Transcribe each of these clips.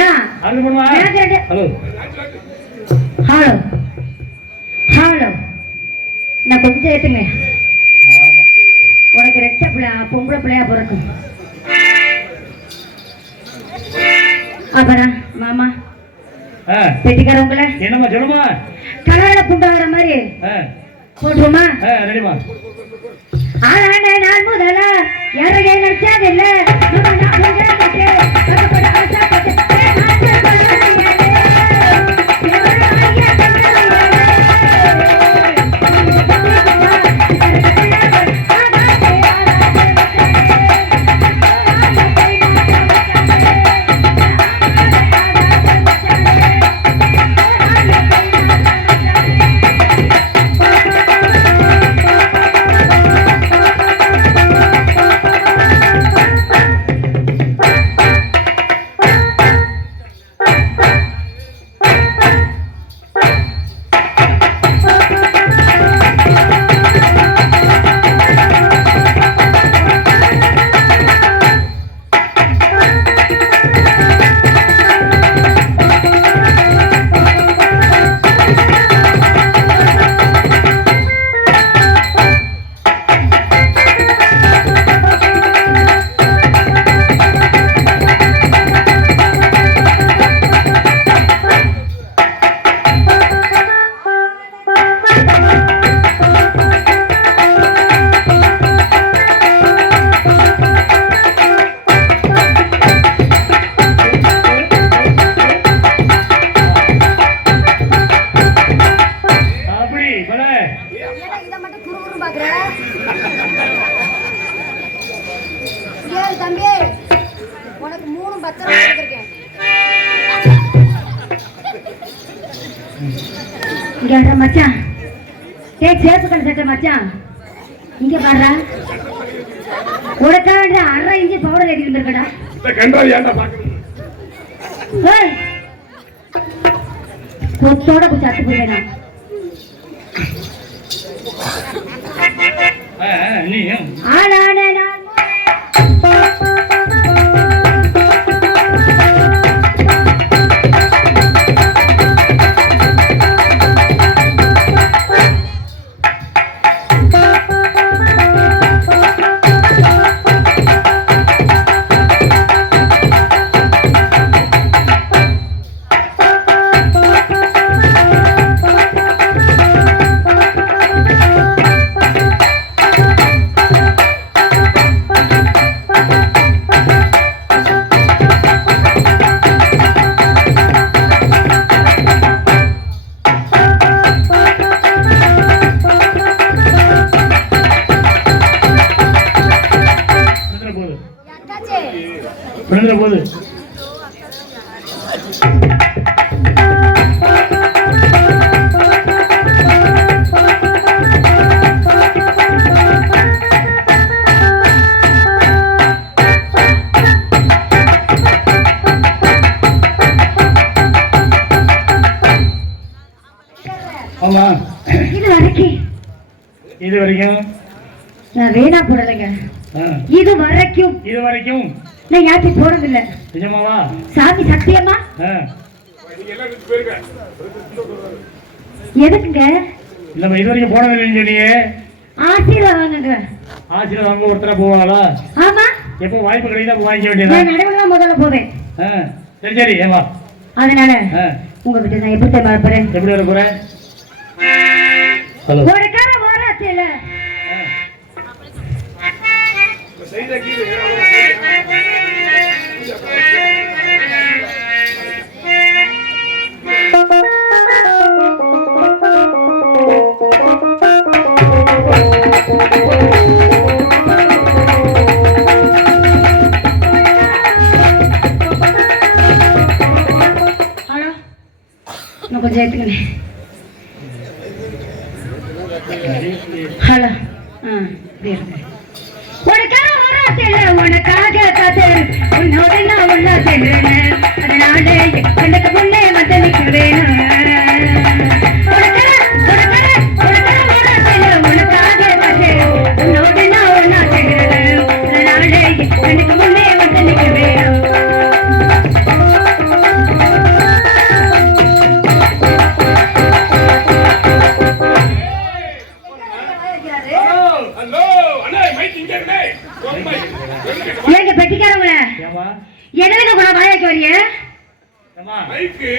ஏன் hello hello hello நான் கொஞ்சம் ஏத்துங்க உனக்கு ரெட்ட பிள்ளை பொம்பளை பிள்ளையா பிறக்கும் அப்புறம் மாமா பெட்டிக்காரவங்கள என்னம்மா சொல்லுமா கலால புண்டாகிற மாதிரி போட்டுருமா ஆளான நாள் முதல யாரையே நினைச்சதில்லை மச்சான் சேப்புக்கள் சட்ட மச்சான் இங்க பாடுறா உனக்கா வேண்டிய 1/2 இன்ச்சு பவுடர் ஏற்றி இருந்திருக்கடா கொத்தோட கொஞ்சம் அத்து போயிடா ஆளான போது ஆமா இது வரைக்கும் நான் வேணா போடலைங்க இது வரைக்கும் நான் யாத்தி போறதில்ல நிஜமாவா சாமி சத்தியமா எதுக்குங்க இல்ல இது வரைக்கும் போனதில்லைன்னு சொன்னீங்க ஆசீர்வாதங்க ஆசீர்வாதம் ஒருத்தர போவாங்களா ஆமா எப்போ வாய்ப்பு கிடைக்குதா வாங்கிக்க வேண்டியது நான் நடுவுல முதல்ல போவேன் சரி சரி ஏவா அதனால உங்ககிட்ட நான் எப்படி வர போறேன் எப்படி வர போறேன் ஹலோ ஒரு கார வராச்சேல செய்த கீழே கொஞ்சம் எடுத்துக்கணே ஹலோ உனக்காக வராத்தில்ல உனக்காக காத்து உன்னோட நான் ஒன்னா செல்றேன் அதனால கண்டக்கு முன்னே வந்து நிற்கிறேன் உனக்காக கூட வாய்க்கு வரிய அம்மா மைக்கு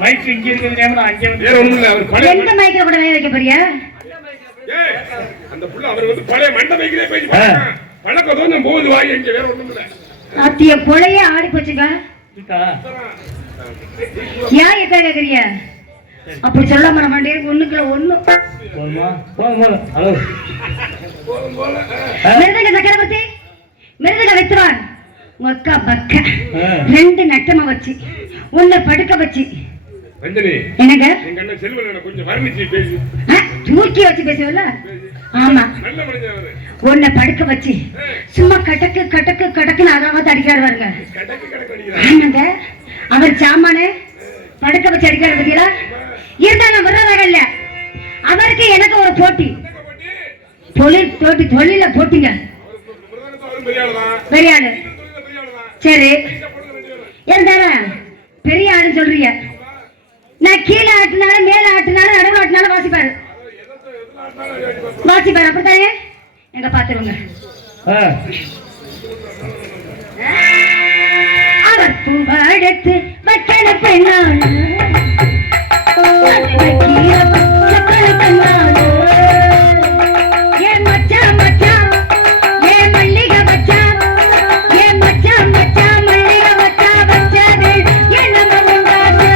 மைக் இங்க இருக்குது நேமனா அங்க வந்து வேற ஒண்ணும் இல்ல அவர் பழைய எந்த மைக்ல கூட வாய் வைக்க போறியா ஏய் அந்த புள்ள அவர் வந்து பழைய மண்ட மைக்கிலே பேசி பழக்கம் கொஞ்சம் போகுது வாய் இங்க வேற ஒண்ணும் இல்ல அத்திய பொழைய ஆடி போச்சுங்க இருக்கா யா எக்கா கேக்குறிய அப்படி சொல்லாம நம்ம ஒண்ணுக்குள்ள ஒண்ணு போதுமா போதும் ஹலோ போதும் போல மிருதங்க சக்கரவர்த்தி மிருதங்க வைத்துவான் உங்க அக்கா பக்க ரெண்டு நட்டமா வச்சு உன்னை படுக்க வச்சு ரஞ்சனி என்னங்க எங்க அண்ணன் செல்வன் என்ன கொஞ்சம் வர்ணிச்சு பேசி தூக்கி வச்சு பேசுவல ஆமா நல்ல மனுஷன் அவரு உன்னை படுக்க வச்சு சும்மா கடக்கு கடக்கு கடக்குன்னு அதாவது அடிக்காரு பாருங்க கடக்கு கடக்கு அடிக்கிறான் ஆமாங்க அவர் சாமானு படுக்க வச்சு அடிக்காரு பத்தியா இருந்தாலும் வர்றதாக இல்ல அவருக்கு எனக்கு ஒரு போட்டி தொழில போட்டிங்க பெரிய ஆளு சரி இருந்தாலும் பெரிய ஆளுன்னு சொல்றீங்க நான் கீழே ஆட்டினாலும் மேல ஆட்டினாலும் நடுவில் ஆட்டினாலும் வாசிப்பாரு அப்படித்தானே எங்க பாத்துருங்க அவர் பூவாடத்து வச்சன பெண்ணாளு ஏன் மச்சான் மச்சான் ஏன் மல்லிகை மச்சான் ஏன் மச்சான் மச்சான் மல்லிகை மச்சான் வச்சது என்ன உண்டாது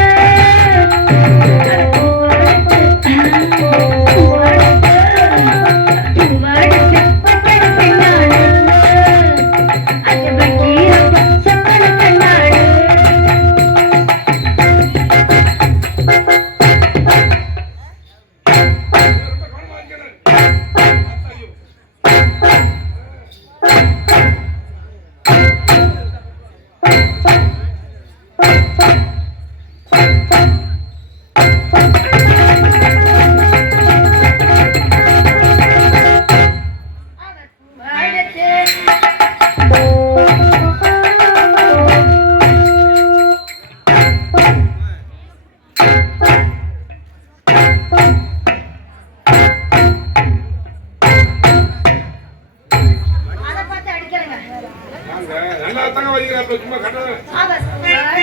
நல்லா தாங்க வைக்கிறேன் சும்மா கட்ட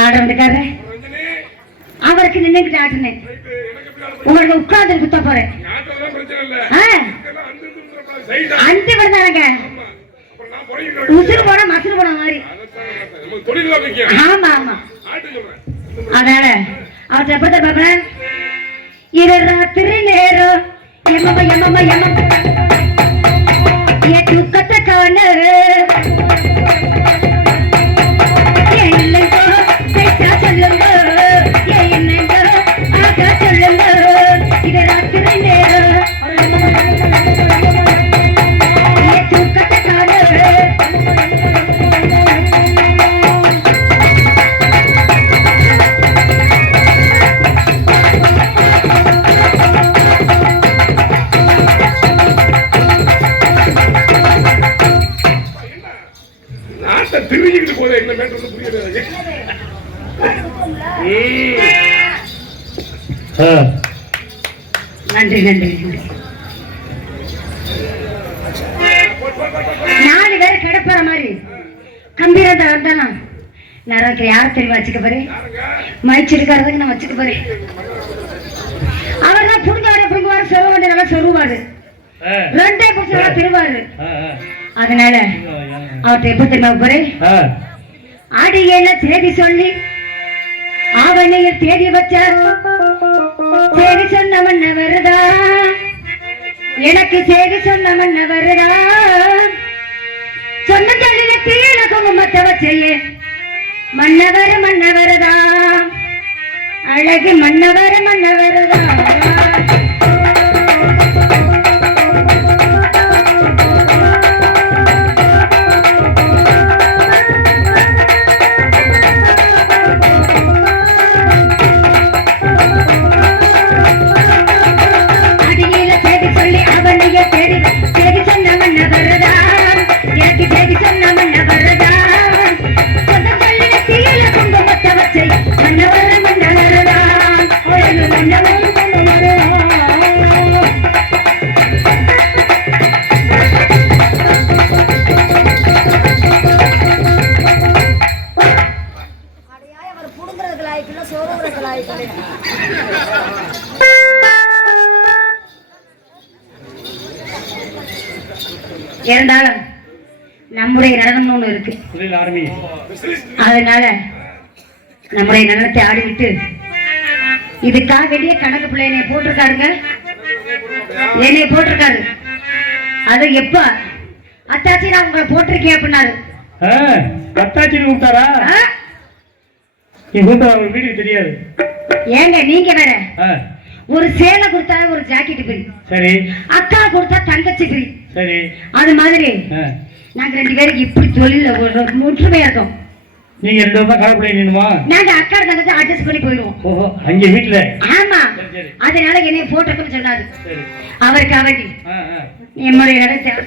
ஆடுறதுக்கார அவருக்கு நின்னுக்கிட்டு ஆட்டுனேன் உங்களுக்கு உட்கார்ந்து குத்த போறேன் அஞ்சு விடுதாங்க உசுறு போன மசுறு போன மாதிரி ஆமா ஆமா அதனால அவர்கிட்ட எப்படி தான் பாப்பேன் இது ராத்திரி நேரம் எம்மம்மா எம்மம்மா எம்மம்மா என் துக்கத்தை காண சொல்லுங்க என்னங்க ஆக சொல்லுங்க இது ராத்திரி நேரம் தூக்கத்தை காண நாட்டை திரும்பிக்கிட்டு போதே என்ன மேட்டர் புரியல நன்றி நன்றி நாலு பேர் கிடப்புற மாதிரி கம்பீரத்தை வந்தாலும் நேரம் யார் தெரியுமா வச்சுக்க போறேன் மயிச்சிருக்கிறதுக்கு நான் வச்சுக்க போறேன் அவர் தான் புடுங்குவாரு சொல்ல வேண்டிய நல்லா சொல்லுவாரு ரெண்டே புடிச்சா திருவாரு அதனால அவர்கிட்ட எப்ப தெரியுமா போறேன் ஆடியல தேதி சொல்லி அவனையில் தேடி வச்சார் தேடி சொன்ன மன்ன வருதா எனக்கு தேடி சொன்ன மன்ன வருதா சொன்ன சொல்லிய கீழே குங்குமத்தை வச்சையே மன்னவர் மன்னவரதா அழகு மன்னவர் மன்னவர்தான் இருந்தாலும் நம்முடைய நடனம் ஒண்ணு இருக்கு. அதனால நம்முடைய நடனத்தை ஆடிவிட்டு இதுக்காக வேண்டிய கணக்கு பிள்ளை என்னை போட்டிருக்காருங்க. என்னை போட்டிருக்காரு. அது எப்ப அத்தாச்சி நான் உங்களை போட்டிருக்கேன் அப்படின்னாரு. அத்தாச்சி கூப்பிட்டாரா? வீட்டுக்கு தெரியாது. ஏங்க நீங்க வேற ஒரு சேலை கொடுத்தா ஒரு ஜாக்கெட் பிரி, சரி. அக்கா கொடுத்தா தங்கச்சி பிரி, சரி. அது மாதிரி நாங்க 2 பேருக்கு இப்படி தொழில ஒற்றுமையா இருக்கோம். நீங்க 2 பேரும் கலப்படை நின்னுமா? நாங்க அக்கா தங்கச்சி அட்ஜஸ்ட் பண்ணி போயிடுவோம். ஓஹோ, அங்க வீட்ல. ஆமா. அதனால என்னைய போட்டோன்னு சொன்னாரு. சரி. அவருக்கு அவதி என்னுடைய நடத்த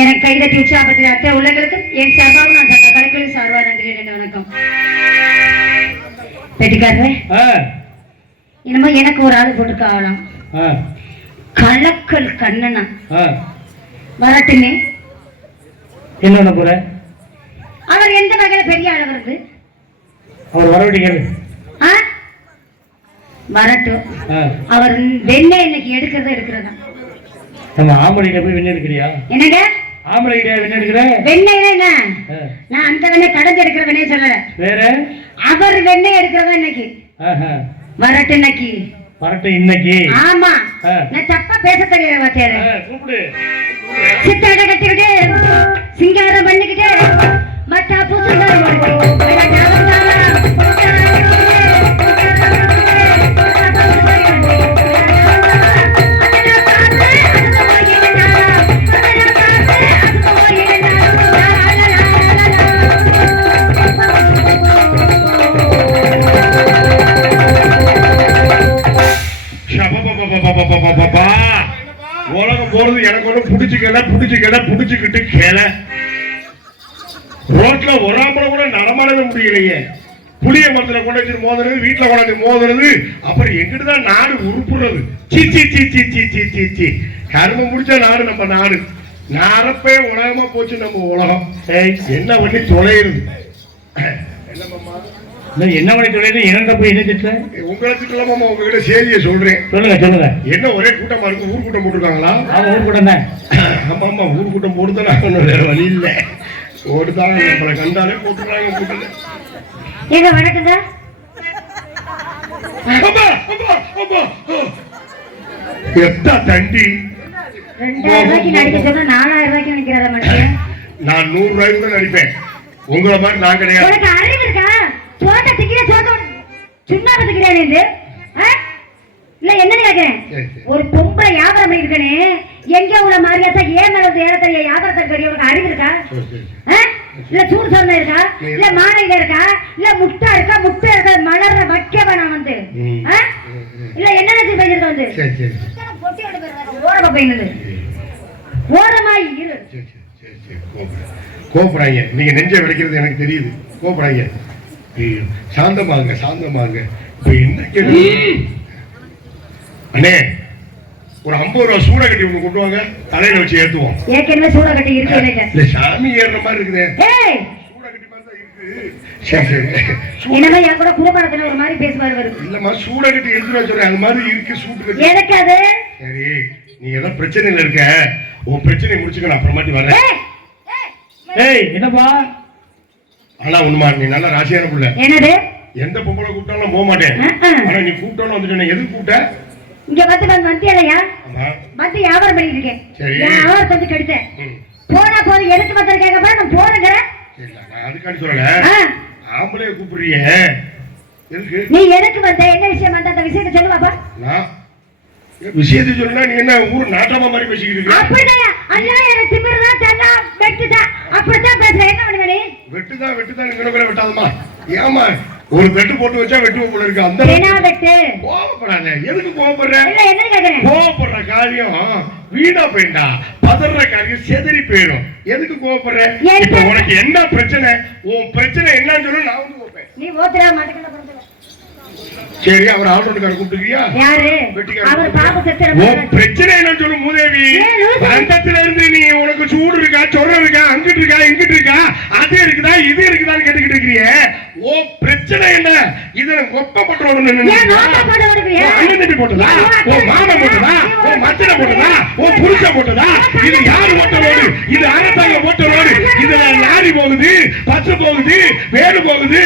எனக்கு கைதட்டி உற்சாகப்படுத்தின அத்தை உள்ளங்களுக்கு என் சார்பாக நான் கலைக்குழு சார்பா நன்றி. வணக்கம் பெட்டிக்காரே. இனிமே எனக்கு ஒரு ஆள் போட்டுக்காகலாம். கலக்கல் கண்ணனா வரட்டுமே. என்ன போற? அவர் எந்த வகையில பெரிய ஆள் வருது? அவர் வரவிட்டீங்க வரட்டும். அவர் வெண்ணெய் இன்னைக்கு எடுக்கிறதா? நம்ம ஆம்பளைகிட்ட போய் வெண்ணெய் எடுக்கிறியா? என்னங்க ஆம்பளைகிட்ட வெண்ணெய் எடுக்கிற? வெண்ணெய் என்ன? நான் அந்த வெண்ணெய் கடைஞ்சு எடுக்கிற வெண்ணெய் சொல்லல. வேற? அவர் வெண்ணெய் எடுக்கிறதா இன்னைக்கு. வரட்டும் இன்னைக்கு. வரட்டும் இன்னைக்கு. ஆமா. நான் தப்பா பேச தெரியல வாத்தியாரே. கூப்பிடு. சித்தாட கட்டிக்கிட்டு சிங்காரம் பண்ணிக்கிட்டு மத்தா பூசுங்க உலகம் போறது எனக்கு ஒண்ணு புடிச்சுக்கிட்டு கேள ரோட்ல ஒரு ஆம்பளை கூட நடமாடவே முடியலையே. புளிய மரத்துல கொண்டு வச்சு மோதுறது, வீட்டுல கொண்டாந்து மோதுறது, அப்புறம் எங்கிட்டுதான் நாடு உருப்புறது. சி கரும முடிச்ச நாடு நம்ம நாடு. நாரப்பே உலகமா போச்சு நம்ம உலகம். என்ன பண்ணி தொலைறது? என்ன பண்ணி தொலைது? என்னங்க போய் என்ன திட்ட? உங்களை திட்டலாமா? உங்ககிட்ட செய்தியை சொல்றேன். சொல்லுங்க. என்ன ஒரே கூட்டமா இருக்கு? ஊர் கூட்டம் போட்டுருக்காங்களா? ஊர் கூட்டம் தான். ஆமா ஊர் கூட்டம் போட்டுதான் வேற வழி இல்ல. ஓடுதாங்க நம்மளை கண்டாலே போட்டுறாங்க கூட்டல. ஏங்க வணக்கங்க. எத்தா தண்டி 2000 ரூபாய்க்கு நடிக்க சொன்னா 4000 ரூபாய்க்கு நினைக்கிறதா மனுஷன்? நான் 100 ரூபாய்க்கு கூட நடிப்பேன். உங்களை மாதிரி நான் கிடையாது. உனக்கு அறிவு இருக்கா? சோத்த திக்கிற சோத்த சும்மா திக்கிறியா நீ? இல்ல என்னன்னு கேக்குறேன். ஒரு பொம்பளை வியாபாரம் பண்ணிருக்கனே எங்க உள்ள மாதிரியாத்தா ஏன் மேல வந்து ஏற தெரிய வியாபாரத்தை கறி உனக்கு அறிவு இருக்கா? இல்ல சூடு சொன்ன இருக்கா? இல்ல மானையில இருக்கா? இல்ல முட்டை இருக்கா? முட்டை இருக்கா? மலர்ற வைக்க வேணாம் வந்து இல்ல என்ன நினைச்சு பையன் வந்து பொட்டி விட்டு போயிருவாங்க. ஓரமா பையனது ஓரமா இரு. கோபப்படாங்க. நீங்க நெஞ்சை விளைக்கிறது எனக்கு தெரியுது. கோபப்படாங்க. சாந்தமாங்க சாந்தமாங்க. இப்ப என்ன கேள்வி அண்ணே? ஒரு 50 ரூபா சூட கட்டி ஒண்ணு கொண்டு வாங்க, தலையில வச்சு ஏத்துவோம். ஏற்கனவே சூட கட்டி இருக்கு. இல்ல சாமி ஏறுற மாதிரி இருக்குது. சூட கட்டி மாதிரி தான் இருக்கு. சரி சரி. என்னமா என் கூட குடும்பத்துல ஒரு மாதிரி பேசுவாரு வரும். இல்லம்மா சூட கட்டி எடுத்துட்டு வர சொல்றேன். அது மாதிரி இருக்கு சூடு கட்டி. எதுக்கு அது? சரி நீ ஏதோ பிரச்சனையில இருக்க. உன் பிரச்சனையை முடிச்சுக்க, அப்புறமாட்டி வரேன். ஏய் என்னப்பா? ஆனா உண்மை நீ நல்ல ராசியான புள்ள. என்னது? எந்த பொம்பளை கூப்பிட்டாலும் போக மாட்டேன். ஆனா நீ கூப்பிட்டாலும் வந்துட்டு எதுக்கு கூப்பிட்ட? இங்க வந்து வந்தியலையா? ஆமா வந்து வியாபாரம் பண்ணிட்டு இருக்கேன். சரி வியாபாரம் வந்து கெடுத்தேன். போனா போது எதுக்கு வந்து கேட்கப்பா நான் போறேங்கிறேன். சரி நான் அதுக்காண்டி சொல்லல. ஆம்பளைய கூப்பிடுறிய எதுக்கு? நீ எதுக்கு வந்த? என்ன விஷயம் வந்த? அந்த விஷயத்தை சொல்லுவாப்பா. நான் விஷயத்தை சொன்னா நீ என்ன ஊர் நாட்டமா மாதிரி பேசிக்கிட்டு இருக்க? அப்படிதான் ஐயா எனக்கு திமிரு தான் தன்னா வெட்டுதான் அப்படிதான் பேசுற. என்ன பண்ணுவ நீ? வெட்டுதான் இங்க கூட வெட்டாதமா. ஏமா ஒரு வெட்டு போட்டு வச்சா வெட்டுவ போல இருக்கு. அந்த என்ன வெட்டு? கோபப்படாத. எதுக்கு கோபப்படுற? இல்ல என்ன கேக்குறேன்? கோபப்படுற காரியம் வீணா போயிண்டா. பதற காரியம் செதறி போயிடும். எதுக்கு கோபப்படுற? இப்ப உனக்கு என்ன பிரச்சனை? உன் பிரச்சனை என்னன்னு சொல்லு, நான் வந்து கோபப்பேன். நீ ஓத்துறா மாட்டேங்கல பண்ற. சரி அவர் ஆல்ரவுண்டர் கூப்பிட்டுக்கிறியா? யாரு? அவர் பாபு செத்துற. உன் பிரச்சனை என்னன்னு சொல்லு மூதேவி. பந்தத்துல இருந்து நீ உனக்கு சூடு இருக்கா, சொரணை இருக்கா, அங்கிட்டு இருக்கா, இங்கிட்டு இருக்கா, அது இருக்குதா, இது இருக்குதான்னு கேட்டுக்கிட்டு இருக்கிறியே. உன் பிரச்சனை என்ன? இதை கொப்ப போட்டுறோம். அண்ணன் தம்பி போட்டதா? உன் மாமன் போட்டதா? உன் மச்சனை போட்டதா? உன் புருஷ போட்டதா? இது யாரு போட்ட ரோடு? இது அரசாங்க போட்ட ரோடு. இதுல லாரி போகுது, பஸ் போகுது, வேடு போகுது.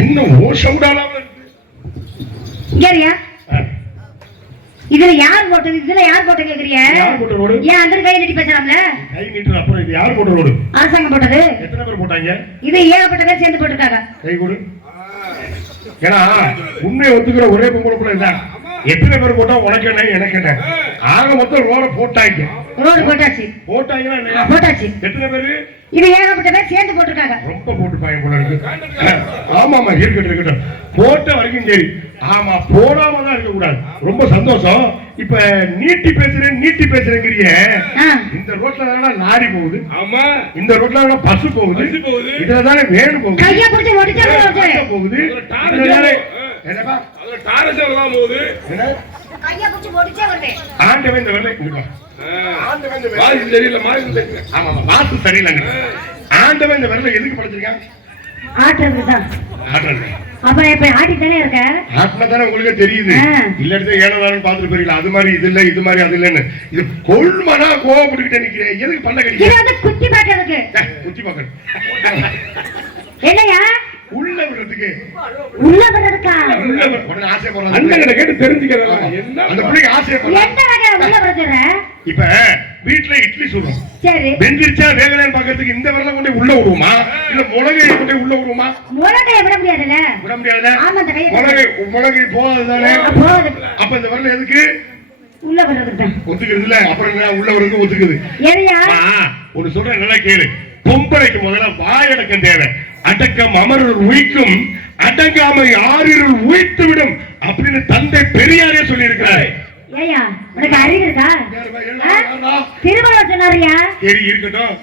என்ன ஓசமுடாலாம் சரியா? இதுல யார் போட்டது? இதுல யார் போட்ட கேக்குறிய? யார் போட்ட ரோடு? ஏன் அந்த கை நீட்டி பேசறாம்ல? கை நீட்டுற அப்புறம் இது யார் போட்ட ரோடு? அரசாங்கம் போட்டது. எத்தனை பேர் போட்டாங்க? இது ஏகப்பட்ட பேர் சேர்ந்து போட்டுருக்காங்க. கை கொடு. ஏன்னா உண்மையை ஒத்துக்கிற ஒரே பொம்பளை கூட இல்ல. எத்தனை பேர் போட்டா உனக்கு என்ன எனக்கு என்ன? ஆக மொத்தம் ரோட போட்டாங்க. ரோடு போட்டாச்சு. போட்டாங்களா இல்லையா? போட்டாச்சு. எத்தனை பேரு? இது ஏகப்பட்ட பேர் சேர்ந்து போட்டுருக்காங்க. ரொம்ப போட்டுப்பாங்க போல இருக்கு. ஆமாமா இருக்கட்டும். போட்ட வரைக்கும் சரி. ஆமா போடாம தான் இருக்க கூடாது. ரொம்ப சந்தோஷம். இப்ப நீட்டி பேசுறேங்கிறிய. இந்த ரோட்ல தானே லாரி போகுது. ஆமா இந்த ரோட்ல தானே பஸ் போகுது. இதுல தானே வேன் போகுது. கைய பிடிச்சு ஒடிச்சா போகுது. என்னப்பா அதுல டாரஸ் எல்லாம் போகுது. என்ன கைய பிடிச்சு ஒடிச்சா வருது. ஆண்டவன் இந்த வரல இங்க. ஆண்டவன் இந்த வாசி சரியில்லை மாதிரி தெரியல. ஆமா வாசி சரியில்லைங்க. ஆண்டவன் இந்த வரல எதுக்கு படைச்சிருக்கான்? ஆட்டறதுதான். ஆட்டறது. அப்ப இப்ப ஆட்டி தானே இருக்க. ஆட்டினா தானே உங்களுக்கு தெரியுது. இல்ல ஏனதானு பாத்துட்டு போறீங்களா? அது மாதிரி இது இல்ல, இது மாதிரி அது இல்லன்னு. இது கொள்மனா கோவப்பட்டுக்கிட்டே நிக்கிறேன். எதுக்கு பண்ண கிடையாது? இது வந்து குத்தி பாக்கிறதுக்கு. குத்தி பாக்கிறது என்னையா? உள்ள விடுறதுக்கு. உள்ள விடுறதுக்கா? உள்ள உடனே ஆசை போறது. அண்ணன் கேட்டு தெரிஞ்சுக்கிறதா? அந்த பிள்ளைக்கு ஆசை போறது. எந்த வகை உள்ள விடுறதுற? இப்ப வீட்ல இட்லி சுடுறோம். சரி. வெந்திருச்சா வேகலைன்னு பாக்கிறதுக்கு இந்த வரல கொண்டு உள்ள விடுவோமா? இல்ல முளகையை கொண்டு உள்ள விடுவோமா? முளகையை விட முடியாதுல்ல. விட முடியாதுல்ல. ஆமா அந்த கையை முளகை போகாதுதானே. அப்ப இந்த வரல எதுக்கு? உள்ள விடுறதுக்கு தான். ஒத்துக்கிறது இல்ல. அப்புறம் என்ன உள்ள வரது ஒத்துக்குது. ஏறியா? ஒரு சொல்றேன் நல்லா கேளு. பொம்பளைக்கு முதல்ல வாயடக்கம் தேவை. அடக்கம் அமரர் உயிக்கும், அடங்காமை ஆறிருள் உயித்து விடும் அப்படின்னு தந்தை பெரியாரே சொல்லி இருக்கிறாரு. ஏயா உனக்கு அறிவு இருக்கா? திருவள்ளுவர் சொன்னாரியா? சரி இருக்கட்டும்.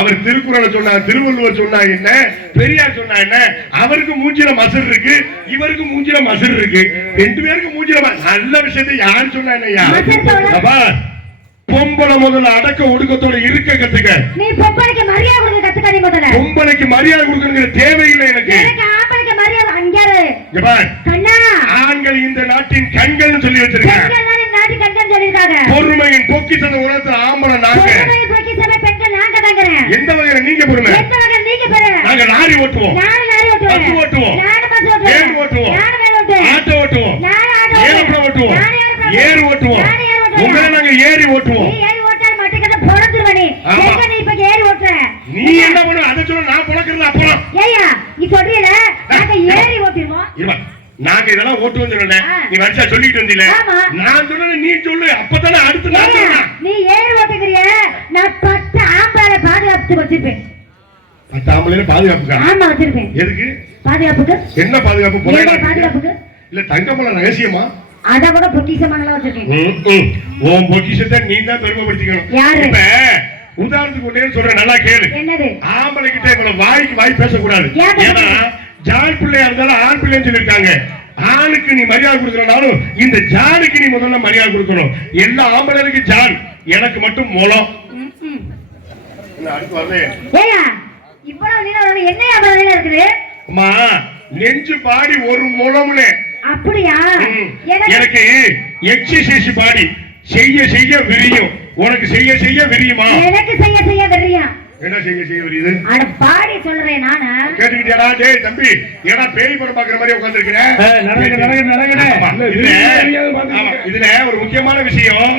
அவர் திருக்குறளை சொன்னார், திருவள்ளுவர் சொன்னா என்ன, பெரியார் சொன்னா என்ன? அவருக்கு மூஞ்சில மசர் இருக்கு, இவருக்கு மூஞ்சில மசர் இருக்கு. ரெண்டு பேருக்கு மூஞ்சில நல்ல விஷயத்தை யார் சொன்னா என்னையா? பொம்பளை முதல்ல அடக்க ஒடுக்கத்தோட இருக்க கத்துக்க. நீ பொம்பளைக்கு மரியாதை கொடுக்க கத்துக்க. நீ முதல்ல பொம்பளைக்கு மரியாதை கொடுக்கணுங்கிற தேவையில்லை எனக்கு. ஆம்பளைக்கு மரியாதை அங்கேரு. கண்ணா ஆண்கள் இந்த நாட்டின் கண்கள்னு சொல்லி வச்சிருக்காங்க. நாட்டு கண்கள் சொல்லிருக்காங்க. பொறுமையின் பொக்கிஷத்தை உலகத்துல ஆம்பளை நாங்க. பொறுமையின் பொக்கிஷமே பெண்கள் நாங்க தாங்கறேன். எந்த வகையில நீங்க பொறுமை? எந்த வகையில நீங்க பெற? நாங்க லாரி ஓட்டுவோம். நான் லாரி ஓட்டுவேன். பஸ் ஓட்டுவோம். நான் பஸ் ஓட்டுவேன். வேன் ஓட்டுவோம். நான் வேன் ஓட்டுவேன். ஆட்டோ ஓட்டுவோம். நான் ஆட்டோ ஏரோப்ளேன் ஓட்டுவோம். நான் ஏரோப்ளேன். ஏர் ஓட்டுவோம். நான் ஏர் ஓட்டுவேன். உங்களை நாங்க ஏறி ஓட்டுவோம். நீ ஏறி ஓட்டால் சொல்ல நான் பழக்கிறது அப்புறம். ஏய்யா நீ சொல்றீல நாங்க ஏறி ஓட்டிடுவோம். இருமா நாங்க இதெல்லாம் ஓட்டுவோம் சொன்னேன். நீ வருஷா சொல்லிட்டு வந்தீல. நான் சொன்னது நீ சொல்லு. அப்பதானே அடுத்து நான் சொல்றேன். நீ ஏறி ஓட்டுக்கிறிய நான் 10 ஆம்பளை பாதுகாப்பு வச்சிருப்பேன். 10 ஆம்பளை பாதுகாப்புக்கா? ஆமா வச்சிருப்பேன். எதுக்கு பாதுகாப்புக்கு? என்ன பாதுகாப்பு? பாதுகாப்புக்கு இல்ல தங்கமல ரகசியமா? அத கூட பொக்கிஷமானலாம் வச்சிருக்கேன். உன் பொக்கிஷத்தை நீ தான் பெருமைப்படுத்திக்கணும். இப்ப உதாரணத்துக்கு ஒண்ணே சொல்றேன், நல்லா கேளு. என்னது? ஆம்பளை கிட்ட இவ்வளவு வாய்க்கு வாய் பேசக்கூடாது. ஏன்னா ஜான் பிள்ளையா இருந்தாலும் ஆண் பிள்ளைன்னு சொல்லிருக்காங்க. ஆணுக்கு நீ மரியாதை கொடுக்கறனாலும் இந்த ஜானுக்கு நீ முதல்ல மரியாதை கொடுக்கணும். எல்லா ஆம்பளைக்கு ஜான், எனக்கு மட்டும் மூலம். அடுத்து வரல ஏயா இவ்வளவு நீங்க என்னையா பதில இருக்குது? அம்மா நெஞ்சு பாடி ஒரு மூலம்னு. அப்படியா? எனக்கு எக்ஸசைஸ் பாடி செய்ய செய்ய விரியும். உனக்கு செய்ய செய்ய விரியுமா? எனக்கு செய்ய செய்ய விரியும். என்ன செய்ய செய்ய விரியுது? அட பாடி சொல்றேன் நானா. கேட்டுக்கிட்டியாடா? டேய் தம்பி, ஏன்னா பேய் படம் பாக்குற மாதிரி உட்கார்ந்திருக்கேன். இதுல ஒரு முக்கியமான விஷயம்,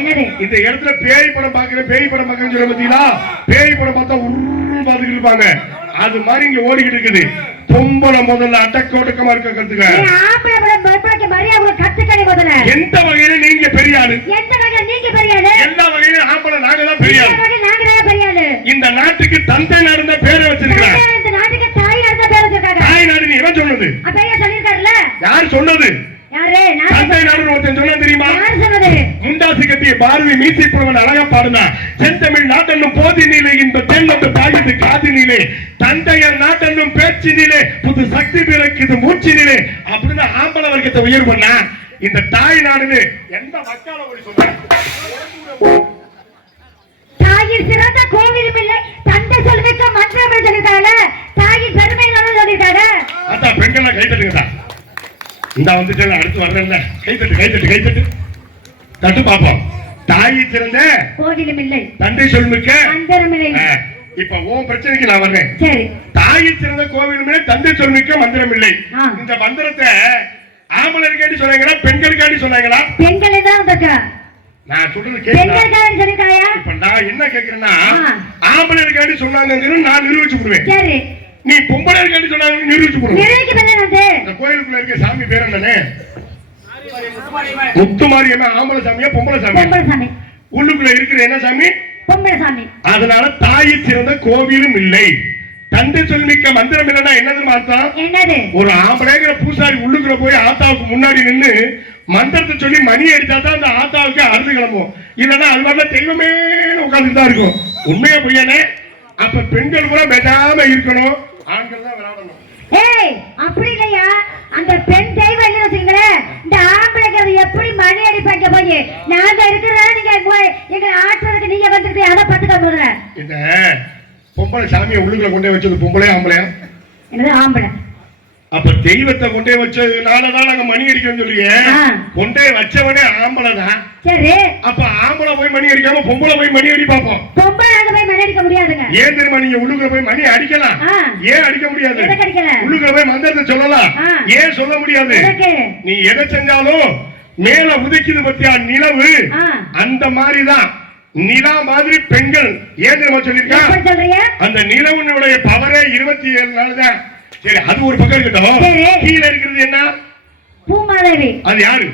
இந்த இடத்துல பேய் படம் பாக்குறேன்னு சொல்ல பாத்தீங்களா? பேய் படம் பார்த்தா உருன்னு பாத்துக்கிட்டு இருப்பாங்க. அது மாதிரி இங்க ஓடிக்கிட்டு இருக்குது. பொம்பளை முதல்ல அடக்க ஒடுக்கமா இருக்க கத்துக்க. எந்த வகையில நீங்க பெரிய ஆளு? எல்லா வகையிலும் ஆம்பளை நாங்க தான் பெரிய ஆளு. இந்த நாட்டுக்கு தந்தை நாடு பேரை வச்சிருக்காங்க. தாய் நாடு இவன் சொன்னது. யார் சொன்னது? தந்தை நாடு ஒருத்தன் சொன்ன தெரியுமா? முண்டாசு கட்டிய பாரதி மீசி புலவன் அழகா பாடுனா, செந்தமிழ் நாட்டென்னும் போதினிலே இந்த தென்னத்து தாயத்து காதினிலே தந்தையர் நாட்டென்னும் பேச்சினிலே புது சக்தி பிறக்குது மூச்சினிலே அப்படின்னு ஆம்பளை வர்க்கத்தை உயர் பண்ணா. இந்த தாய் நாடுன்னு எந்த மக்கால ஒரு சொல்றாங்க? தாயின் சிறந்த கோவிலும் இல்லை, தந்தை சொல்மிக்க மற்றவர்கள் சொல்லிட்டாங்க, தாயின் பெருமை சொல்லிட்டாங்க. அதான் பெண்கள் கைத்தட்டுங்கடா. இந்த வந்துட்டு அடுத்து வர்றேன்ல, கைத்தட்டு தட்டு பாப்போம். தாயை சிறந்த கோவிலும் இல்லை, தந்தை சொல்மிக்க மந்திரம் இல்லை. இப்ப உன் பிரச்சனைக்கு நான் வர்றேன். சரி. தாயை சிறந்த கோவிலும் இல்லை, தந்தை சொல்மிக்க மந்திரம் இல்லை. இந்த மந்திரத்தை ஆம்பளருக்காண்டி சொன்னாங்களா பெண்களுக்காண்டி சொன்னாங்களா? பெண்களே தான் இருக்க. நான் சொல்றது கேக்குதா? இப்ப நான் என்ன கேக்குறேன்னா, ஆம்பளருக்காண்டி சொன்னாங்கன்னு நான் நிரூபிச்சு போடுவேன். சரி. நீ பொம்பளைக்காண்டி சொன்னாங்க நிரூபிச்சு போடுவேன். நிரூபிக்க என்னது? இந்த கோயிலுக்குள்ள இருக்க சாமி பேர் என்னனே? முத்துமாரியம்மா. ஆம்பளை சாமியா பொம்பளை சாமியா? பொம்பளை சாமி. உள்ளுக்குள்ள இருக்கிற என்ன சாமி? பொம்பளை சாமி. அதனால தாயை சிறந்த கோவிலும் இல்லை, தந்தை சொல்மிக்க மந்திரம் இல்லைன்னா என்னது அர்த்தம்? என்னது? ஒரு ஆம்பளைங்கிற பூசாரி உள்ளுக்குள்ள போய் ஆத்தாவுக்கு முன்னாடி நின்று மந்திரத்தை சொல்லி மணி அடிச்சா தான் அந்த ஆத்தாவுக்கு அறுது கிளம்பும். இல்லைன்னா அது மாதிரி தெய்வமே உட்கார்ந்துட்டு தான் இருக்கும். உண்மையா பொய்யானே? அப்ப பெண்கள் கூட பெட்டாம இருக்கணும், ஆண்கள் தான் விளையாடணும். ஏய் அப்படி இல்லையா? அந்த பெண் தெய்வம் இல்லைன்னு வச்சுங்களேன், இந்த ஆம்பளைக்கு அது எப்படி மணி அடிப்பாங்க? போய் நாங்க இருக்கிறதால நீங்க எங்க ஆட்டுறதுக்கு நீங்க வந்துட்டு அதை பத்துக்க போடுற. இந்த பொம்பளை சாமியை உள்ளுக்குள்ள கொண்டே வச்சது பொம்பளை ஆம்பளையா? என்னது ஆம்பளை? அப்ப தெய்வத்தை கொண்டே வச்சதுனாலதான் நாங்க மணி அடிக்கணும்னு சொல்லியே. கொண்டே வச்சவனே ஆம்பளை தான். சரி. அப்ப ஆம்பளை போய் மணி அடிக்காம பொம்பளை போய் மணி அடி பாப்போம். பொம்பளை போய் மணி அடிக்க முடியாதுங்க. ஏன் தெரியுமா? நீங்க உள்ளுக்குள்ள போய் மணி அடிக்கலாம். ஏன் அடிக்க முடியாது? உள்ளுக்குள்ள போய் மந்திரத்தை சொல்லலாம். ஏன் சொல்ல முடியாது? நீ எதை செஞ்சாலும் மேல உதிக்குது பத்தியா நிலவு, அந்த மாதிரிதான் நிலா மாதிரி பெண்கள். ஏன் தெரியுமா சொல்லிருக்கா? அந்த நிலவுடைய பவரே 27 நாள் தான். சரி, அது ஒரு பக்கம் இருக்கட்டும். கீழே இருக்கிறது என்ன? பூமாதேவி. அது யாரு?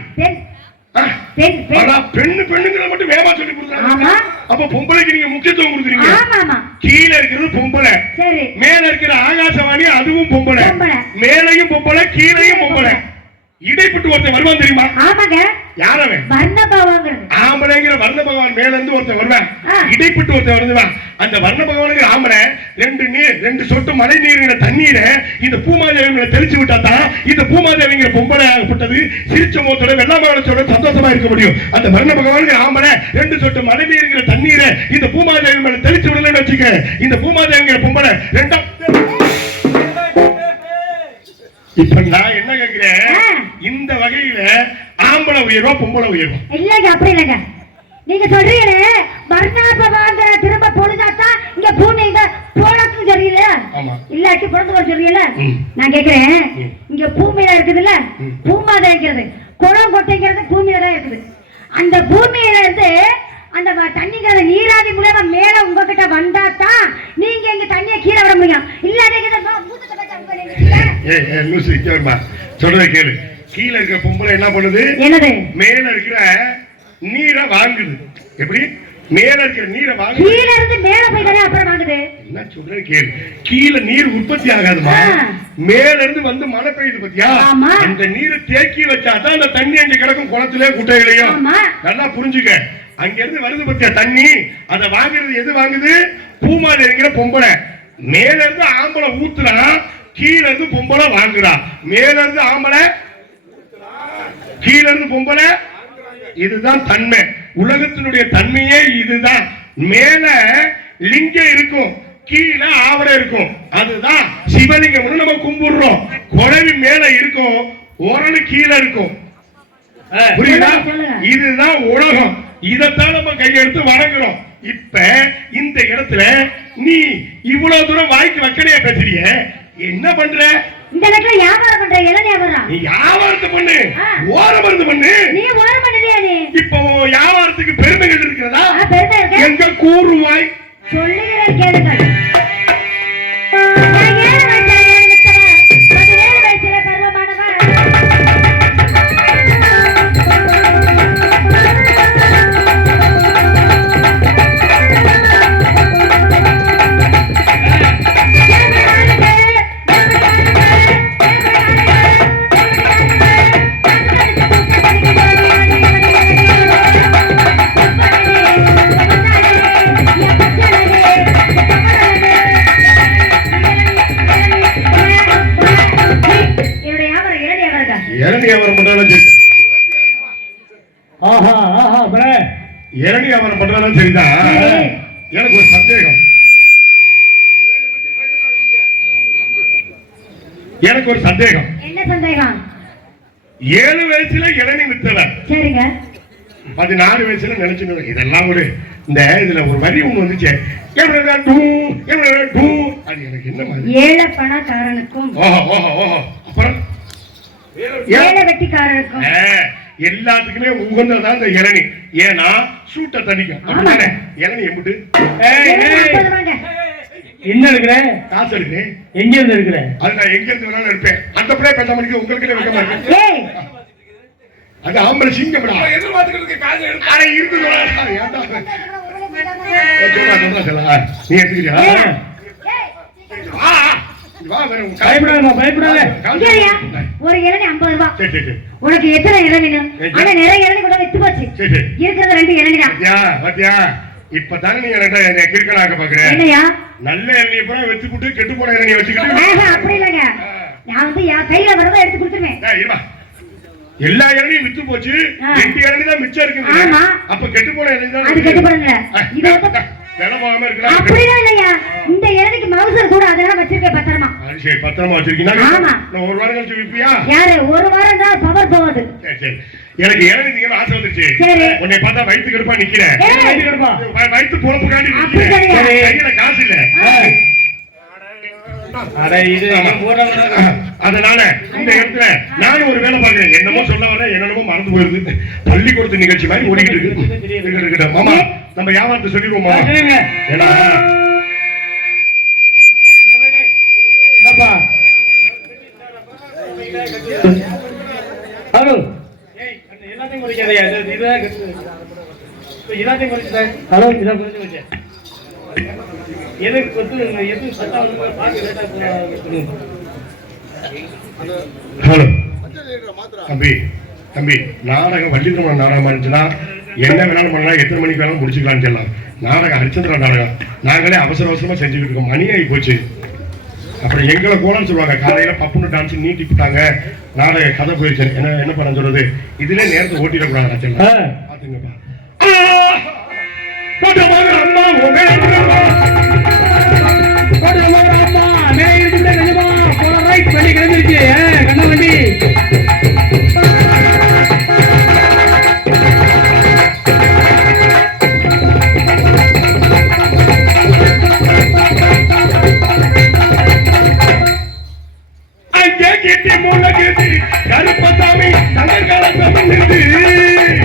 பெண்ணுங்கிற மட்டும் வேகமா சொல்லி கொடுக்குறாங்க. அப்ப பொம்பளைக்கு நீங்க முக்கியத்துவம் கொடுக்குறீங்க. கீழே இருக்கிறது பொம்பளை, மேல இருக்கிற ஆகாசவாணி அதுவும் பொம்பளை. மேலையும் பொம்பளை, கீழையும் பொம்பளை. இடைப்பட்டு ஒருத்தன் வருவான் தெரியுமா? ஆமாங்க. யாரவன்? வர்ண பகவான். ஆம்பளைங்கிற வர்ண பகவான் மேல இருந்து ஒருத்தன் வருவான், இடைப்பட்டு ஒருத்தன் வருவான். அந்த வர்ண பகவானுக்கு ஆம்பளை 2 சொட்டு மழை நீருங்கிற தண்ணீரை இந்த பூமாதேவிங்களை தெளிச்சு விட்டா தான் இந்த பூமாதேவிங்கிற பொம்பளை ஆகப்பட்டது சிரிச்ச முகத்தோட வெள்ளாமலத்தோட சந்தோஷமா இருக்க முடியும். அந்த வர்ண பகவானுக்கு ஆம்பளை 2 சொட்டு மழை நீருங்கிற தண்ணீரை இந்த பூமாதேவி மேல தெளிச்சு விடலன்னு வச்சுக்க, இந்த பூமாதேவிங்கிற பொம்பளை 2. இப்ப நான் என்ன கேக்குறேன், இந்த வகையில ஆம்பளை உயர்வா பொம்பளை உயர்வா? இல்லங்க, அப்படி இல்லங்க. நீங்க சொல்றீங்களே வர்ணாபவாங்க திரும்ப பொழுதாத்தா இங்க பூமி இங்க போலக்கு சொல்றீங்களே, இல்லாட்டி பிறந்து வர சொல்றீங்களே. நான் கேக்குறேன், இங்க பூமியில இருக்குதுல்ல, பூமாத இருக்கிறது, குளம் கொட்டைங்கிறது பூமியில தான் இருக்குது. அந்த பூமியில இருந்து அந்த தண்ணிங்கிறது நீராவி மூலமா மேல உங்ககிட்ட வந்தாத்தான் நீங்க இங்க தண்ணியை கீழே விட முடியும். இல்ல லூசு கேளுமா, சொல்றத கேளு. கீழே இருக்கிற பொம்பளை என்ன பண்ணுது? என்னது? மேல இருக்கிற நீரை வாங்குது. எப்படி? மேல இருக்கிற நீரை வாங்குது. கீழ இருந்து மேல போய் தானே அப்புறம் வாங்குது. என்ன சொல்றேன் கேளு. கீழ நீர் உற்பத்தி ஆகாதுமா, மேல இருந்து வந்து மழை பெய்யுது பத்தியா, அந்த நீரை தேக்கி வச்சாதான் அந்த தண்ணி அங்க கிடக்கும், குளத்திலே குட்டைகளையும். நல்லா புரிஞ்சுக்க. அங்க இருந்து வருது பத்தியா தண்ணி, அதை வாங்குறது எது வாங்குது? பூமால இருக்கிற பொம்பளை. மேல இருந்து ஆம்பளை ஊத்துறா, கீழ இருந்து பொம்பளை வாங்குறா. மேல இருந்து ஆம்பளை, கீழ இருந்து பொம்பளை. இதுதான் தன்மை, உலகத்தினுடைய தன்மையே இதுதான். மேல லிங்கம் இருக்கும், கீழே ஆவரை இருக்கும். அதுதான் சிவலிங்கம் நம்ம கும்பிடுறோம். குழவி மேல இருக்கும், உரல் கீழே இருக்கும். புரியுதா? இதுதான் உலகம். இதைத்தான் நம்ம கையெடுத்து வணங்குறோம். இப்ப இந்த இடத்துல நீ இவ்வளவு தூரம் வாய்க்கு வக்கனையா பேசுறிய, என்ன பண்ற? இந்த இடத்துல வியாபாரம் பண்ற, இளநீ வியாபாரம். நீ வியாபாரத்தை பண்ணு, ஓரமருந்து பண்ணு. நீ ஓரம் பண்ணலையா? நீ இப்போ வியாபாரத்துக்கு பெருமைகள் இருக்கிறதா? பெருமை இருக்கு. எங்க கூறுவாய்? சொல்லுகிறேன் கேளுங்கள். இரணி வியாபாரம் பண்றாலும் சரிதான். எனக்கு ஒரு சந்தேகம், எனக்கு ஒரு சந்தேகம். என்ன சந்தேகம்? 7 வயசுல இளநீ வித்தவர், சரிங்க, 14 வயசுல நினைச்சு இதெல்லாம் ஒரு இந்த இதுல ஒரு வரி ஒண்ணு வந்துச்சு, அது எனக்கு என்ன மாதிரி? ஏழை பணக்காரனுக்கும் அப்புறம் ஏழை வெட்டிக்காரனுக்கும் எல்லாத்துக்குமே உகந்ததான் இந்த இளநீ. ஏன்னா சூட்டை தணிக்கும். அப்படித்தானே? இளநீ எம்பிட்டு என்ன இருக்கிற? காசு எடுக்கிறேன். எங்க இருந்து இருக்கிற? அது நான் எங்க இருந்து வேணாலும் எடுப்பேன். அந்த பிள்ளை பேச முடியும், உங்களுக்கு வெக்கமா இருக்கு. அது ஆம்பளை சிங்கப்படா எதிர்பார்த்துக்கிறதுக்கு காசு எடுத்து இருக்கு. நீ எடுத்துக்கிறியா? ஒரு இளநீ 50 ரூபாய். உனக்கு எத்தனை இளநீ? ஆனா நிறைய இளநீ கூட வித்து போச்சு. இருக்கிறது 2 இளநீ தான். இப்பதானே நீ என்ன கிறுக்கனாக்க பாக்குற? என்னையா? நல்ல இளநியை பூரா வெச்சு போட்டு கெட்டு போன இளநியை வச்சுக்கிட்டு அப்படி இல்லைங்க, நான் வந்து என் கையில வரதை எடுத்து கொடுத்துருவேன். எல்லா இளநியும் வித்து போச்சு, 2 இளநீ தான் மிச்சம் இருக்கு. அப்ப கெட்டு போன இளநீ தான். அது கெட்டு போனல. அப்படிதான் இல்லையா? இந்த இளநிக்கு மவுசர் கூட அதெல்லாம் வச்சிருக்கேன் பத்திரமா. சரி, பத்திரமா வச்சிருக்கீங்க. ஆமா. நான் ஒரு வாரம் கழிச்சு விப்பியா? யாரு? ஒரு வாரம் தான் பவர் போகுது. சரி, எனக்கு இளநீ நீங்க ஆசை வந்துச்சு. உன்னை பார்த்தா வயிற்று கடுப்பா நிக்கிறேன். வயிற்று பொழப்பு காட்டி நிக்கிறேன். கையில காசு இல்ல. அதனால இந்த இடத்துல நானும் ஒரு வேலை பாக்குறேன். என்னமோ சொல்ல வர என்னென்னமோ மறந்து போயிருது. பள்ளிக்கூடத்து நிகழ்ச்சி மாதிரி ஓடிக்கிட்டு இருக்கு. மாமா, நம்ம வியாபாரத்தை சொல்லிடுவோமா? ஏன்னா ஹலோ, எல்லாத்தையும் குறைக்காதையா? எல்லாத்தையும் குறைச்சுட்டேன். ஹலோ, இதான் குறைச்சு எதுக்கு எது சட்டம் ஹலோ தம்பி, தம்பி, நாடகம் வள்ளித்திரமண நாடகமா இருந்துச்சுன்னா என்ன வேணாலும் பண்ணலாம், எத்தனை மணிக்கு வேணாலும் முடிச்சுக்கலாம்னு சொல்லலாம். நாடகம் ஹரிச்சந்திரா நாடகம் நாங்களே அவசர அவசரமா செஞ்சுக்கிட்டு இருக்கோம். மணி ஆகி போச்சு. அப்புறம் எங்களை கோலன்னு சொல்லுவாங்க. காலையில பப்புன்னு டான்ஸ் நீட்டி போட்டாங்க, நாடக கதை போயிடுச்சு. என்ன பண்ண சொல்றது? இதுல நேரத்தை ஓட்டிடக்கூடாது. பாத்துங்கப்பா. கருப்பசாமி தங்கக்கால தமிழ்ந்து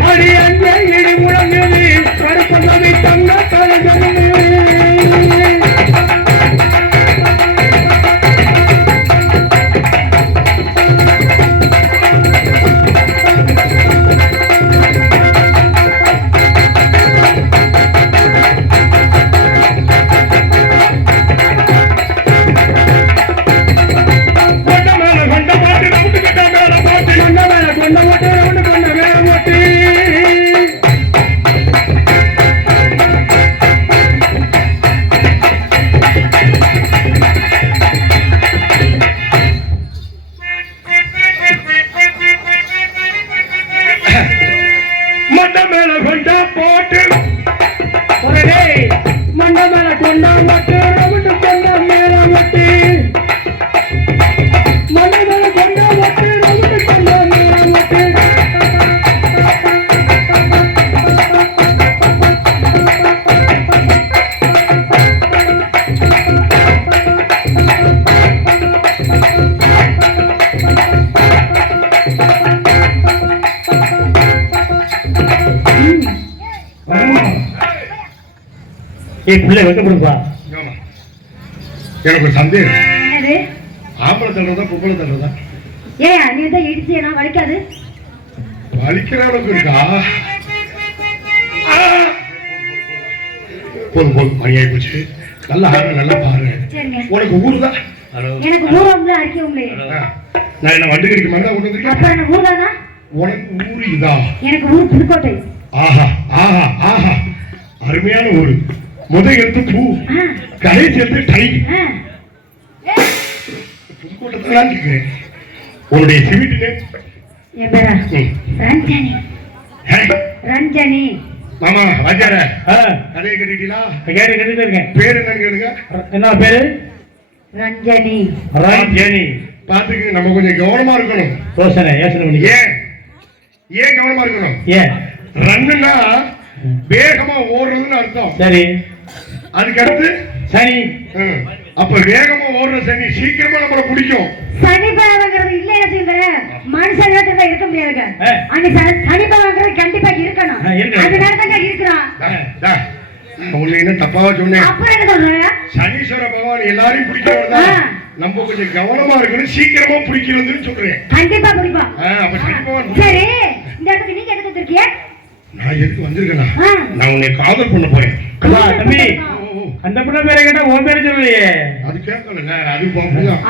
அடி அஞ்ச இடி முழங்குது. கருப்பசாமி தங்கக்கால தமிழ் கொண்டா மட்டு ரவுண்டு கொண்டா மேல மட்டு மனிதனை கொண்டா மட்டு ரவுண்டு கொண்டா மேல மட்டு பிள்ளை வைக்க கொடுப்பா. எனக்கு ஒரு சந்தேகம். என்னது? ஆம்பளை தள்ளுறதா பொம்பளை தள்ளுறதா? ஏன் நீ தான் இடிச்சு நான் வலிக்காது? வலிக்கிறவனுக்கு இருக்கா? போதும் போதும் மணியாகி போச்சு. நல்லா ஆறு நல்லா பாரு. உனக்கு ஊர் தான்? எனக்கு ஊர் அறிக்கை. நான் என்ன வண்டு கடிக்க மாதிரி தான் கொண்டு வந்திருக்கேன். அப்புறம் என்ன ஊர் தானா? உனக்கு ஊர் இதா? எனக்கு ஊர் புதுக்கோட்டை. ஆஹா ஆஹா ஆஹா, அருமையான ஊர். முதல் எடுத்து பூ, கடைசி எடுத்து டை. புதுக்கோட்டை தான் கேட்கிறேன். உன்னுடைய சிவிட் நேம்? என் பேரா ரஞ்சனி. ரஞ்சனி. மாமா வாஜார கதையை கட்டிட்டீங்களா? கட்டிட்டு இருக்கேன். பேரு என்னன்னு கேளுங்க. என்ன பேரு? ரஞ்சனி. ரஞ்சனி. பாத்துக்கு நம்ம கொஞ்சம் கவனமா இருக்கணும். யோசனை பண்ணி. ஏன் கவனமா இருக்கணும்? ஏன் ரன்னுன்னா வேகமா ஓடுறதுன்னு அர்த்தம். சரி. அதுக்கு அடுத்து சனி. அப்ப வேகமா ஓடுற சனி சீக்கிரமா நம்மள பிடிக்கும். சனி பகவான்ங்கிறது இல்ல மனுஷன் இருக்க முடியாதுங்க. சனி பகவான்ங்கிறது கண்டிப்பா இருக்கணும். அதனால தான் இருக்கிறான். உன்னை என்ன தப்பாவா சொன்னேன்? அப்புறம் என்ன சொல்ற? சனீஸ்வர பகவான் எல்லாரையும் பிடிக்கிறவர்தான். நம்ம கொஞ்சம் கவனமா இருக்கணும், சீக்கிரமா பிடிக்கிறதுன்னு சொல்றேன். கண்டிப்பா பிடிப்பா. அப்ப சனி பகவான். சரி, இந்த இடத்துக்கு நீங்க எதுக்கு வந்திருக்கீங்க? நான் எதுக்கு வந்திருக்கேனா? நான் உன்னை காதல் பண்ண போறேன். தம்பி, அந்த பொண்ணு பேரை கேட்டா உன் பேரை சொல்லலையே. அது கேட்கல. அது போகுதான்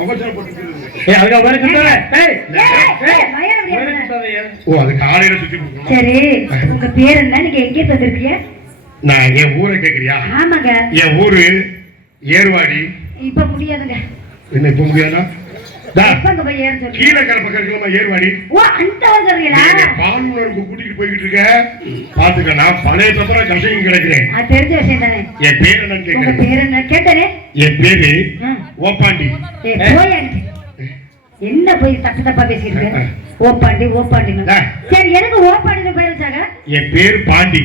அவசரப்பட்டு. அதுக்கு பேரை சொல்றேன். அது காலையில சுத்தி கொடுக்கணும். சரி, உங்க பேர் என்ன? நீங்க எங்க வந்திருக்கீங்க? நான் என் ஊரை கேக்குறியா? ஆமாங்க. என் ஊரு ஏர்வாடி. இப்ப முடியாதுங்க. என்ன இப்ப முடியாதா? கீழே ஏர்வாடி. பாலூருக்கு கூட்டிட்டு போய்கிட்டு இருக்க. பாத்துக்க, நான் பழைய தப்பா கசையும் கிடைக்கிறேன். தெரிஞ்ச விஷயம் தானே. என் பேர் என்னன்னு கேட்கிறேன். என் பேரு ஓப்பாண்டி. என்ன போய் தப்பு தப்பா பேசிட்டு இருக்க? ஓப்பாண்டி ஓப்பாண்டி. சரி, எனக்கு ஓப்பாண்டி பேர் வச்சாங்க. என் பேர் பாண்டி.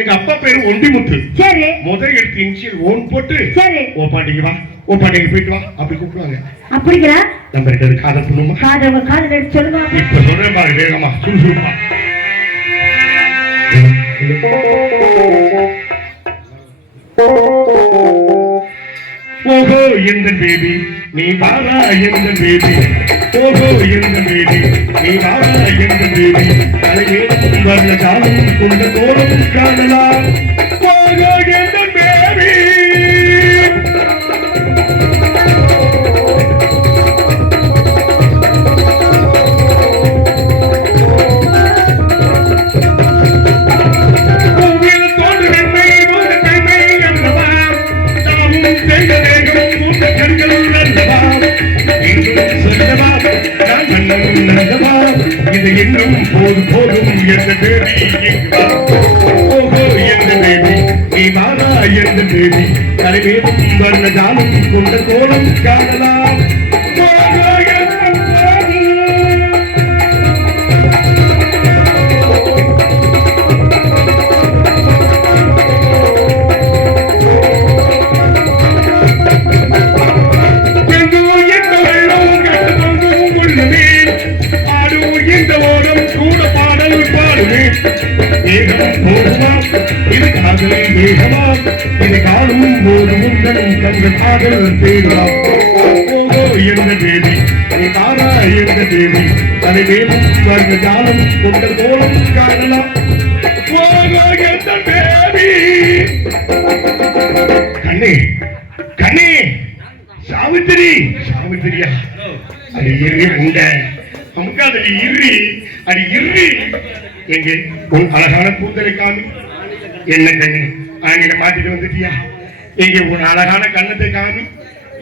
எங்க அப்பா பேரு ஒண்டிமுத்து. சரி. முதல் எடுத்து இனிஷியல் ஓன் போட்டு சரி ஓப்பாண்டிக்கு வா, ஓப்பாண்டிக்கு போயிட்டு வா அப்படி கூப்பிடுவாங்க. அப்படிங்களா? நம்ம ரெண்டு காதல் பண்ணுமா? காதல் எடுத்து சொல்லுங்க. இப்ப சொல்றேன் பாரு, வேகமா சுறுசுறுப்பா. ஓஹோ எந்த பேபி நீ வாரா, எந்த பேபி. ஓஹோ எந்த பேபி நீ வாரா, எந்த பேபி. தலைவேடும் வர்ண காலம் கொண்ட தோளும் காணலாம். ஓஹோ எந்த பேபி. இது இன்னும் போதும் போதும் எந்த பேபி. ஓஹோ எந்த பேபி நீ வாரா, எந்த பேபி. தலைவேடும் வர்ண ஜாலம் கொண்ட கோலம் காணலாம். ஓஹோ எந்த பேபி. இது காதலை வேகமா, இது காணும் போது முந்தனும் தங்கள் காதல் தேடலாம். ஓஹோ எந்த பேபி நீ தாரா, எந்த பேபி. தலைவேலும் வர்ண ஜாலம் கொண்ட கோலம் காணலாம். ஓஹோ எந்த பேபி. கண்ணே கண்ணே, சாவித்திரி. சாவித்திரியா? அடி இரு உண்ட அமுக்காதடி இரு. அடி இரு. எங்கே உன் அழகான கூந்தலை காமி. என்ன கண்ணு ஆங்கில மாத்திட்டு வந்துட்டியா? எங்கே உன் அழகான கண்ணத்தை காமி.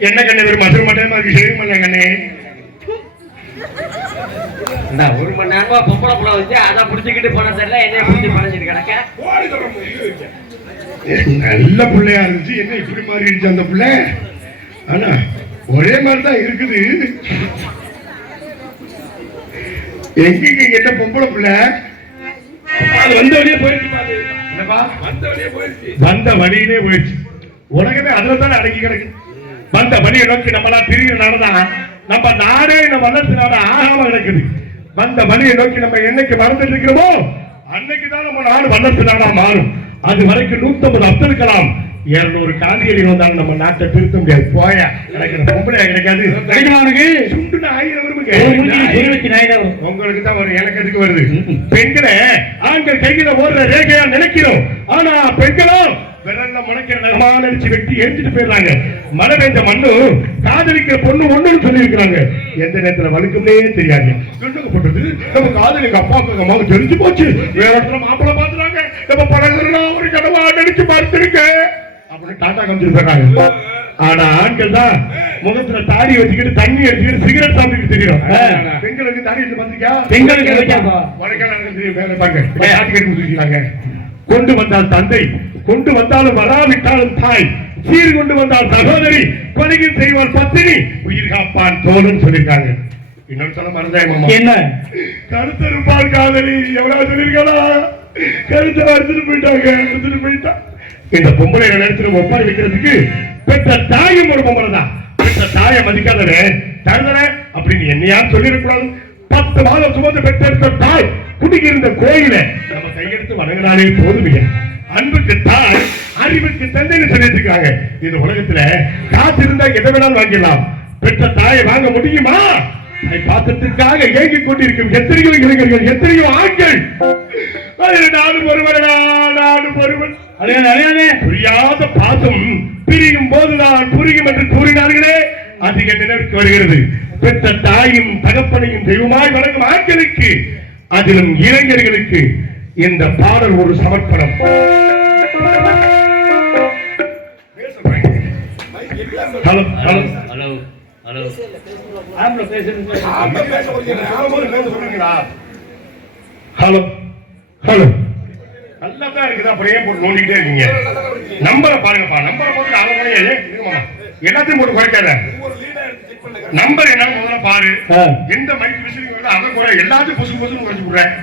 என்ன கண்ணு வெறும் மதுரை மட்டும் அதுக்கு சேவ் பண்ண கண்ணே. ஒரு மணி நேரமா பொம்பளை புள்ள வச்சு அதை புடிச்சுக்கிட்டு போன தெரியல, என்னைய புடிச்சு பழஞ்சிட்டு கிடக்க. நல்ல பிள்ளையா இருந்துச்சு, என்ன இப்படி மாறிடுச்சு அந்த பிள்ளை? ஆனா ஒரே மாதிரிதான் இருக்குது. எங்க என்ன பொம்பளை பிள்ளை? அது வந்த வழியே போயிடுச்சு. வந்த வழியிலே போயிடுச்சு. உலகமே அதுல தானே அடங்கி கிடக்கு. வந்த வழியை நோக்கி நம்மளா பிரிகிற நாடுதான் நம்ம நாடே இந்த வல்லத்து நாடு ஆகாம கிடக்குது. வந்த வழியை நோக்கி நம்ம என்னைக்கு மறந்துட்டு இருக்கிறோமோ அன்னைக்குதான் நம்ம நாடு வல்லத்து நாடா மாறும். அது வரைக்கும் 150 அப்துல் கலாம் 200 காந்தியடிகள் வந்தாலும் நம்ம நாட்டை திருத்த முடியாது. போயா கிடைக்கிற பொம்பளையா கிடைக்காது. சுண்டுன 1000 வருமுங்க. உங்களுக்கு தான் வரும், எனக்கு எதுக்கு வருது? பெண்களை ஆண்கள் கையில ஓடுற ரேகையா நினைக்கிறோம். ஆனா பெண்களும் விரல்ல முளைக்கிற நகமான அடிச்சு வெட்டி எரிஞ்சிட்டு போயிடுறாங்க. மழை பெஞ்ச மண்ணு காதலிக்கிற பொண்ணு ஒண்ணுன்னு சொல்லி இருக்கிறாங்க. எந்த நேரத்துல வலுக்கும்னே தெரியாது. போட்டது நம்ம காதலிக்கு அப்பாவுக்கு அம்மாவுக்கு தெரிஞ்சு போச்சு. வேற இடத்துல மாப்பிள்ளை பாத்துறாங்க. நம்ம பழகிறா ஒரு கனவா நடிச்சு பார்த்துருக்க அப்படின்னு டாட்டா காமிச்சிட்டு போயிடுறாங்க. ஆனா ஆண்கள் தான் முகத்துல தாடி வச்சுக்கிட்டு தண்ணி அடிச்சுக்கிட்டு சிகரெட் சாப்பிட்டு தெரியும். பெண்களுக்கு தாடி எடுத்து பாத்திருக்கியா? பெண்களுக்கு வடக்கான தெரியும். வேலை பாங்க கொண்டு வந்தால் தந்தை, கொண்டு வந்தாலும் வராவிட்டாலும் தாய், சீர் கொண்டு வந்தால் சகோதரி, கொலையில் செய்வார் பத்தினி, உயிர் காப்பான் தோழன் சொல்லியிருக்காங்க. இன்னொரு சொல்ல மறந்தாய் என்ன? கருத்தருப்பால் காதலி எவ்வளவு சொல்லியிருக்கா? கருத்தை எடுத்துட்டு போயிட்டாங்க. இந்த பொம்பளை நேரத்தில் ஒப்பாரி வைக்கிறதுக்கு பெற்ற தாயும் ஒரு பொம்பளை தான். பெற்ற தாயை மதிக்காதவன் தருதல அப்படின்னு என்னையா சொல்லிடக்கூடாது. 10 மாதம் சுமந்து பெற்றெடுத்த தாய் குடியிருந்த கோயில நம்ம கையெடுத்து வணங்கினாலே போதுமையா. அன்புக்கு தாய், அறிவுக்கு தந்தைன்னு சொல்லிட்டு இருக்காங்க. இந்த உலகத்துல காசு இருந்தா எதை வேணாலும் வாங்கிடலாம். பெற்ற தாயை வாங்க முடியுமா? பாத்திரத்திற்காக ஏங்கிக் கொண்டிருக்கும் எத்தனையோ இளைஞர்கள், எத்தனையோ ஆண்கள். நாடு ஒருவன் புரியாத பாசம் பிரியும் போதுதான் புரியும் என்று கூறினார்களே, அதிக நினைவுக்கு வருகிறது. பெற்ற தாயும் தகப்பனையும் தெய்வமாய் வணங்கும் ஆண்களுக்கு, அதிலும் இளைஞர்களுக்கு இந்த பாடல் ஒரு சமர்ப்பணம். Hello hello hello hello hello hello நல்லா தான் இருக்குதா? அப்படியே போட்டு நோண்டிக்கிட்டே இருக்கீங்க. நம்பரை பாருங்கப்பா. நம்பரை போட்டு எல்லாத்தையும் போட்டு குறைக்காத. நம்பர் என்னன்னு முதல்ல பாரு. எந்த மைக் விஷயம் அதை கூட எல்லாத்தையும் பொசு பொசுன்னு குறைச்சு விடுறேன்.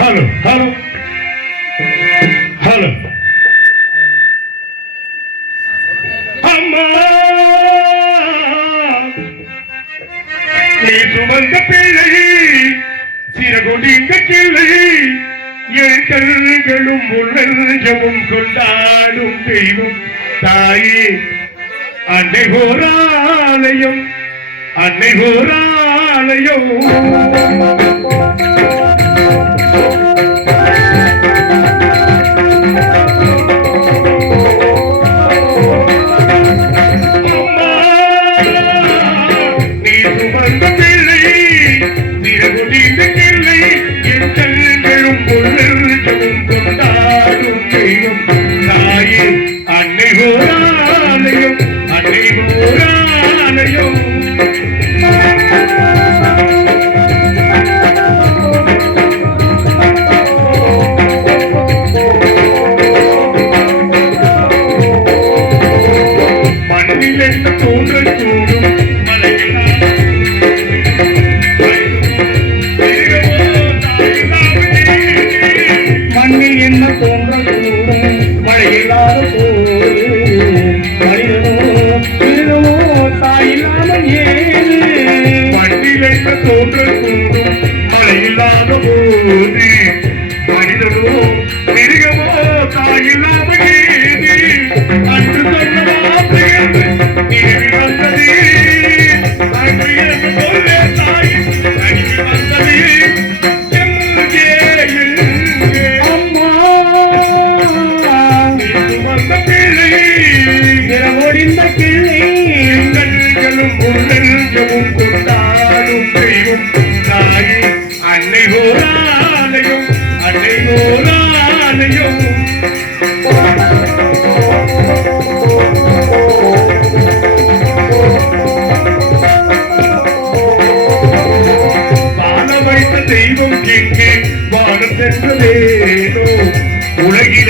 ஹலோ ஹலோ ஹலோ அம்மா, நீ சுமந்த பிள்ளை சிறகொடிந்த கிளை, என் கண்களும் உணர்வும் கொண்டாடும் தெய்வம் தாயே. அன்னை ஓராலயம், அன்னை ஓராலயம்.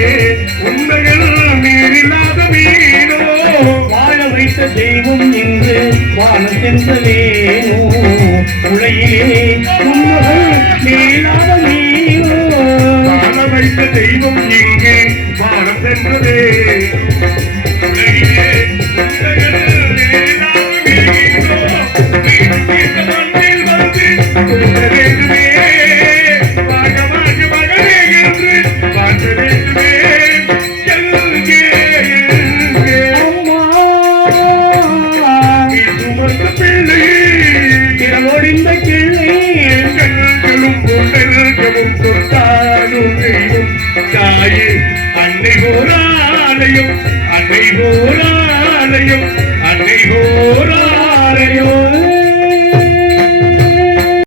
உலகிலே உண்மைகள் நீரில்லாத மீனோ வாழ வைத்த தெய்வம் என்று வானம் சென்றலேனோ உலகிலே உண்மைகள் மேலாத நீனோ வாழ வைத்த தெய்வம் எங்கே வானம் சென்றதே உலகிலே உண்மைகள் நீரில்லாத மீனோ மீண்டும் இந்த மண்ணில் வந்து கொடுக்க வேண்டுமே வாங்க வாங்க மகனே என்று பார்க்க வேண்டுமே எங்கே எங்கே அம்மா நீ சுமந்த பிள்ளை இரவொடிந்த கிள்ளை கண்களும் பொன்னல்களும் தொட்டாலும் தெய்வம் தாயே அன்னை போராலயம் அன்னை போராலயம் அன்னை போராலயம்